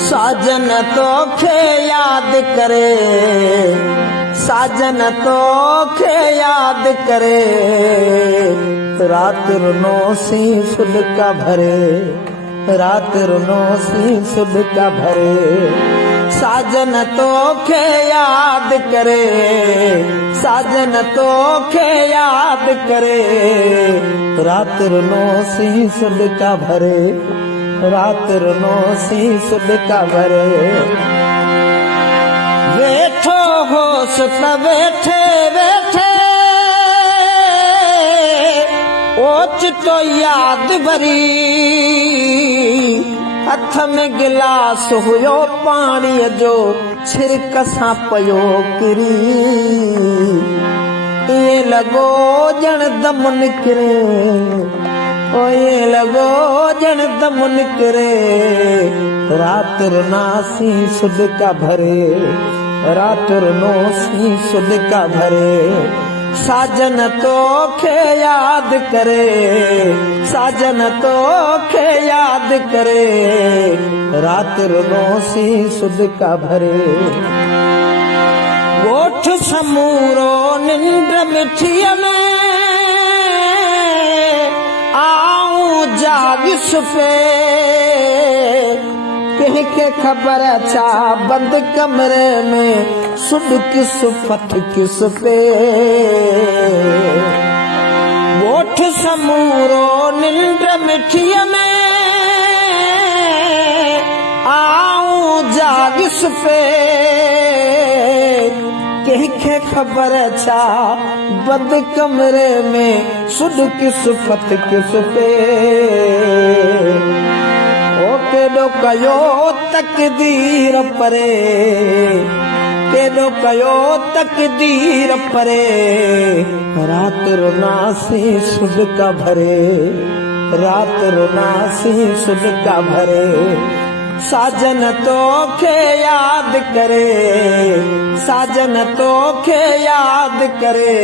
साजन तोखे याद करे, साजन तोखे याद करे, रात रुनो सी सुडका भरे, रात रुनो सी सुडका भरे। साजन तोखे याद करे, साजन तोखे याद करे, रात रुनो सी सुडका भरे, रात रुनो सी सुडका भरे। वेठो होस त वेठे वेठे ओचितो याद भरी, हथ में गिलास हुयो पाणीअ जो छिरक सां पयो किरी, ये लॻो ॼण दम निकिरे, ओए लॻो ॼण दम निकिरे, रात रुनासी सुडका भरे, रात रुनोसी सुडका भरे। साजन तोखे याद करे, साजन तोखे याद करे, रात रुनोसी सुडका भरे। ॻोठ समूरो निंड मिठीअ में आऊं जाग सुपे, कंहिंखे ख़बर छा बंद कमरे में सुड किस फट किस पे। ॻोठ समूरो निंड मिठीअ में आऊं जागिस पे, कंहिंखे ख़बर छा बंद कमरे में सुड किस फट किस पे। ओ केॾो कयो तकदीर परे, केॾो कयो तकदीर परे, रात रुनासी सुडका भरे, रात रुनासी सुडका भरे। साजन तोखे याद करे, साजन तोखे याद करे,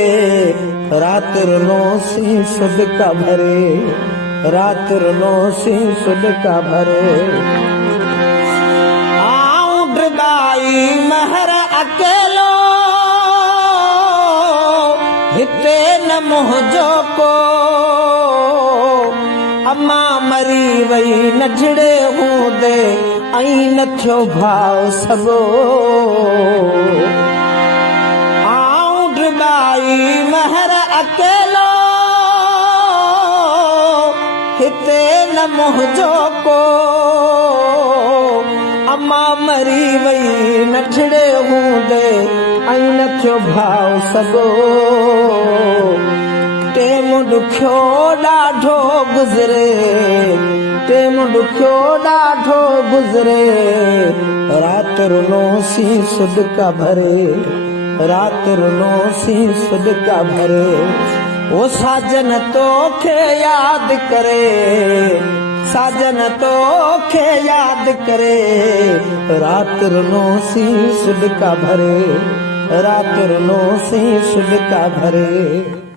रात रुनोसी सुडका भरे, रात रुनोसी सुडका भरे। आऊं ड्रबाई महर अकेलो, हिते न मुंहिंजो को, अम्मा मरी वई नंढड़े हूंदे ऐं न थियो भाउ सॻो। आऊं ड्रबाई महर अकेलो, हिते न मुंहिंजो को, अम्मा मरी वई नंढड़े हूंदे ऐं न थियो भाउ सॻो। टेम ॾुखियो ॾाढो गुज़रे, टेम ॾुखियो ॾाढो गुज़रे, रात रुनोसी सुडका भरे, रात रुनोसी सुडका भरे। ओ साजन तोखे याद करे, साजन तोखे याद करे, रात रुनोसी सुडका भरे, रात रुनोसी सुडका भरे।